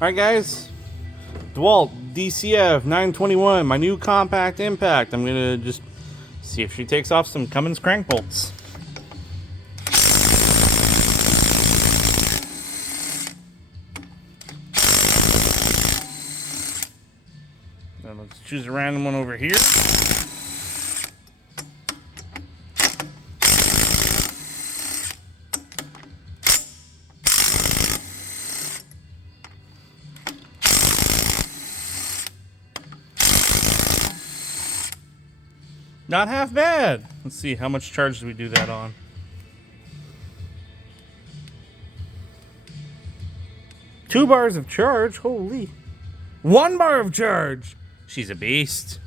Alright guys, DeWalt DCF921, my new compact impact. I'm gonna just see if she takes off some Crummins crank bolts. Now let's choose a random one over here. Not half bad. Let's see, how much charge do we do that on? Two bars of charge? Holy. 1 bar of charge! She's a beast.